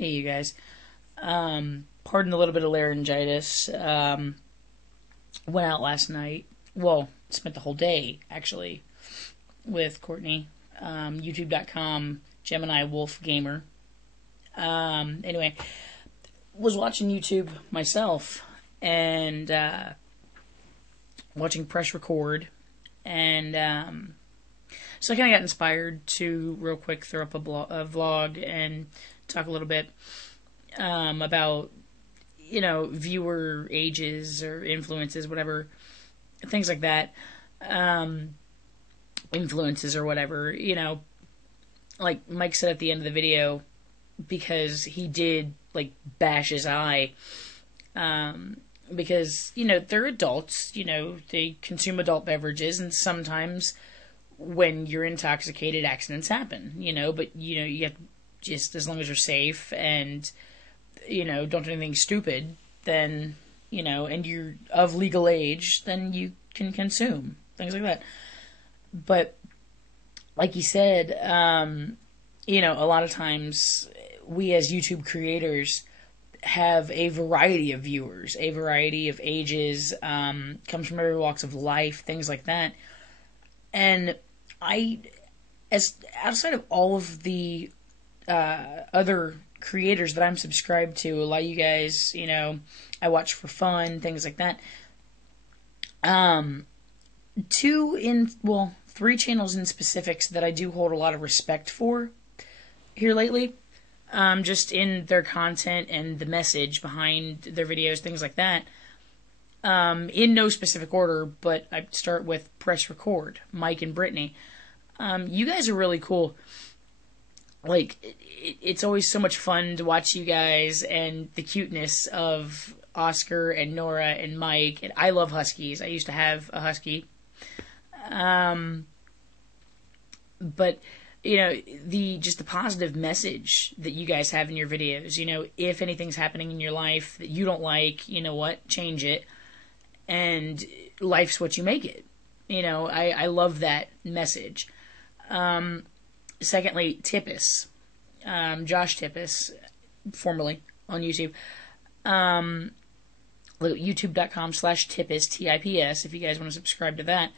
Hey, you guys. Pardon a little bit of laryngitis. Went out last night. Well, spent the whole day, actually, with Courtney. YouTube.com, Gemini Wolf Gamer. Anyway, was watching YouTube myself and watching Press Record. And so I kind of got inspired to real quick throw up a vlog and talk a little bit about, viewer ages or influences, whatever, things like that. Influences or whatever, like Mike said at the end of the video, because he did, bash his eye. Because, they're adults, they consume adult beverages, and sometimes when you're intoxicated, accidents happen, but, you have just, as long as you're safe and, don't do anything stupid, then, and you're of legal age, then you can consume, things like that. But, like he said, a lot of times we as YouTube creators have a variety of viewers, a variety of ages, comes from every walks of life, things like that. And as outside of all of the other creators that I'm subscribed to, a lot of you guys, I watch for fun, things like that. Three channels in specifics that I do hold a lot of respect for here lately. Just in their content and the message behind their videos, things like that. In no specific order, but I start with Press Record, Mike and Brittany. You guys are really cool. It's always so much fun to watch you guys and the cuteness of Oscar and Nora and Mike. And I love huskies. I used to have a husky. But the positive message that you guys have in your videos, if anything's happening in your life that you don't like, change it. And life's what you make it. I love that message. Secondly, Tippis. Josh Tippis, formerly on YouTube. YouTube.com/Tippis, Tips, if you guys want to subscribe to that.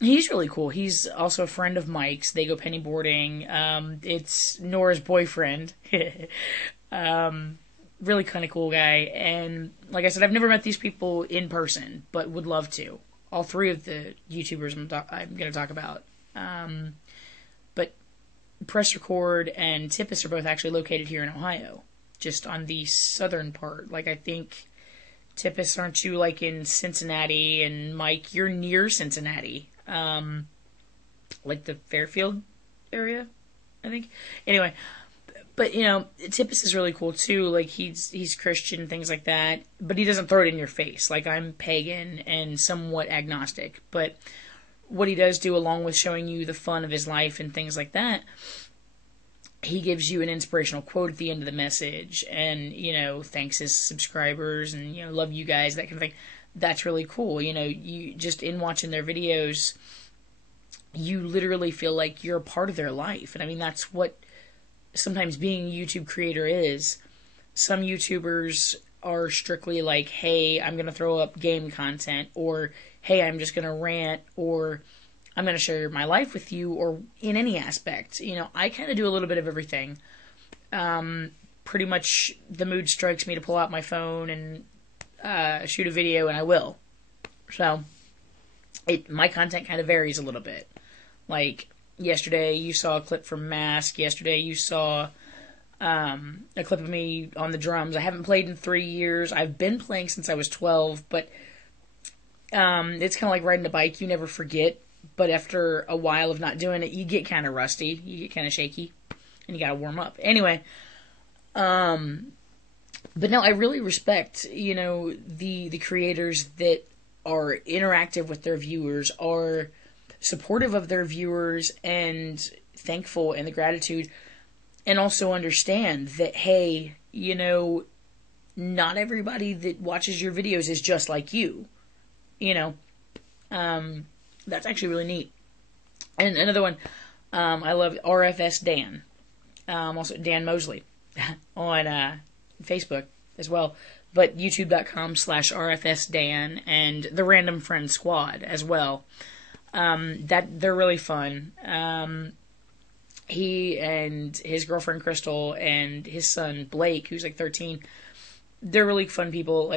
He's really cool. He's also a friend of Mike's. They go pennyboarding. It's Nora's boyfriend. Really kind of cool guy. And like I said, I've never met these people in person, but would love to. All three of the YouTubers I'm going to talk about. But Press Record and Tippis are both actually located here in Ohio, just on the southern part. I think Tippis, aren't you in Cincinnati? And Mike, you're near Cincinnati. The Fairfield area, I think. Anyway, but Tippis is really cool too. He's Christian, things like that, but he doesn't throw it in your face. I'm pagan and somewhat agnostic, but what he does do, along with showing you the fun of his life and things like that, he gives you an inspirational quote at the end of the message, and thanks his subscribers, and love you guys, that kind of thing. That's really cool. You just, in watching their videos, you literally feel like you're a part of their life. And I mean, that's what sometimes being a YouTube creator is. Some YouTubers are strictly hey, I'm going to throw up game content, or hey, I'm just going to rant, or I'm going to share my life with you, or in any aspect. I kind of do a little bit of everything. Pretty much the mood strikes me to pull out my phone and shoot a video, and I will. So, my content kind of varies a little bit. Yesterday you saw a clip from Mask. Yesterday you saw a clip of me on the drums. I haven't played in 3 years. I've been playing since I was 12, but it's kind of like riding a bike. You never forget, but after a while of not doing it, you get kind of rusty. You get kind of shaky, and you gotta warm up. Anyway, but no, I really respect, the creators that are interactive with their viewers, are supportive of their viewers, and thankful, and the gratitude, and also understand that, hey, not everybody that watches your videos is just like you. That's actually really neat. And another one, I love RFS Dan. Also Dan Mosley on Facebook as well. But youtube.com/RFSDan and the Random Friend Squad as well. That they're really fun. He and his girlfriend Crystal and his son Blake, who's like 13, they're really fun people.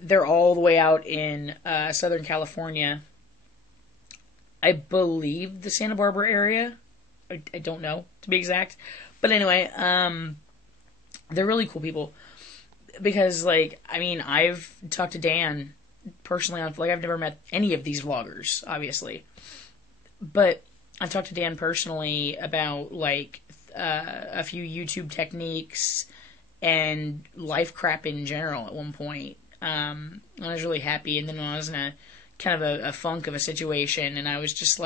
They're all the way out in Southern California. I believe the Santa Barbara area. I don't know, to be exact. But anyway, they're really cool people. Because, I've talked to Dan personally on, I've never met any of these vloggers, obviously. But I've talked to Dan personally about, a few YouTube techniques and life crap in general at one point. I was really happy, and then when I was in a kind of a funk of a situation, and I was just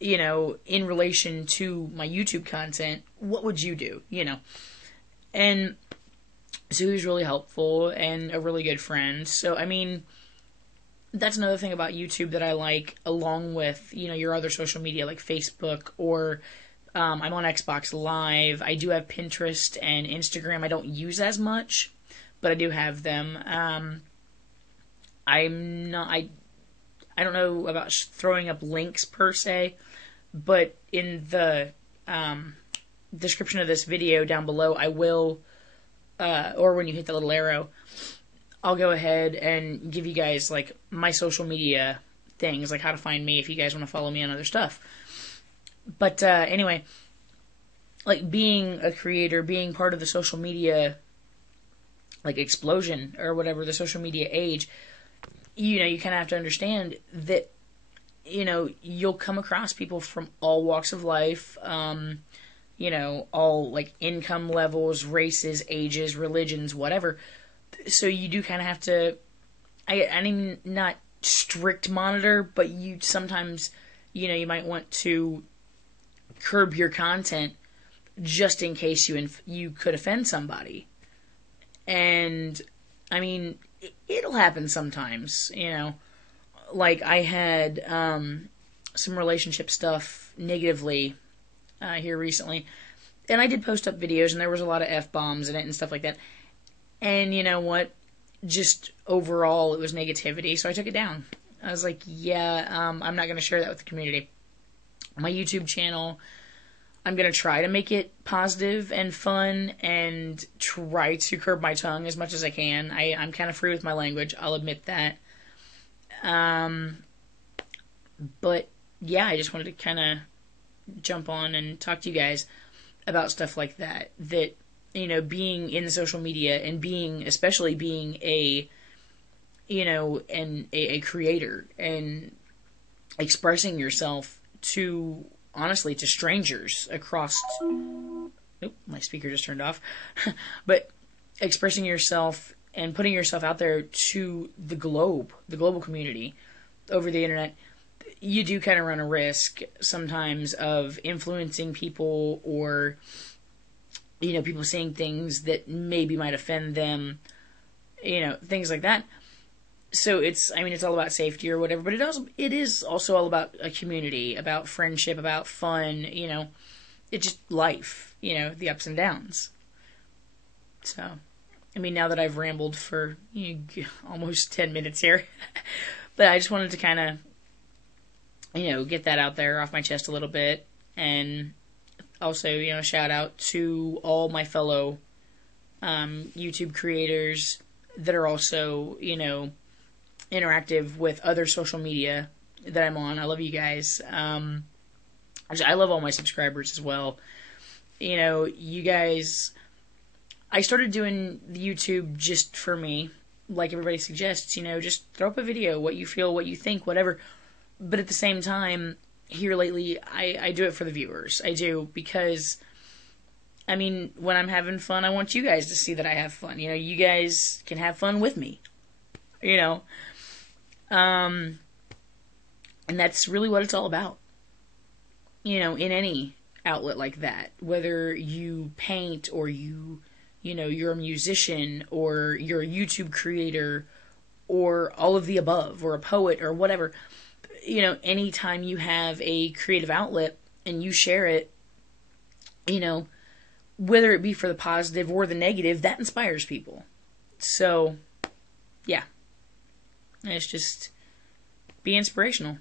in relation to my YouTube content, what would you do, And so he was really helpful and a really good friend. So, that's another thing about YouTube that I like, along with, your other social media like Facebook, or I'm on Xbox Live. I do have Pinterest and Instagram. I don't use as much, but I do have them. I don't know about throwing up links per se, but in the description of this video down below, I will, or when you hit the little arrow, I'll go ahead and give you guys, my social media things, how to find me if you guys want to follow me on other stuff. But, anyway, being a creator, being part of the social media, explosion, or whatever, the social media age, you kind of have to understand that, you'll come across people from all walks of life, all, income levels, races, ages, religions, whatever. So you do kind of have to, I mean, not strict monitor, but you sometimes, you might want to curb your content just in case you could offend somebody. And, it'll happen sometimes, I had some relationship stuff negatively here recently, and I did post up videos, and there was a lot of F-bombs in it and stuff like that. And you know what? Just overall, it was negativity, so I took it down. I was like, yeah, I'm not going to share that with the community. My YouTube channel, I'm going to try to make it positive and fun and try to curb my tongue as much as I can. I'm kind of free with my language, I'll admit that. But yeah, I just wanted to kind of jump on and talk to you guys about stuff like that. That, being in social media and especially being a creator and expressing yourself to strangers across. Oop, my speaker just turned off. But expressing yourself and putting yourself out there to the global community over the internet, you do kind of run a risk sometimes of influencing people, or people saying things that maybe might offend them, things like that. So it's all about safety or whatever, but it is also all about a community, about friendship, about fun, it's just life, the ups and downs. So, now that I've rambled for almost 10 minutes here, but I just wanted to kind of, get that out there off my chest a little bit, and also, shout out to all my fellow YouTube creators that are also, interactive with other social media that I'm on. I love you guys. I love all my subscribers as well. You guys, I started doing the YouTube just for me, like everybody suggests, just throw up a video, what you feel, what you think, whatever. But at the same time, here lately, I do it for the viewers. I do, because, when I'm having fun, I want you guys to see that I have fun. You guys can have fun with me. And that's really what it's all about. In any outlet like that, whether you paint or you're a musician or you're a YouTube creator or all of the above, or a poet or whatever, anytime you have a creative outlet and you share it, whether it be for the positive or the negative, that inspires people. So, yeah. It's just be inspirational.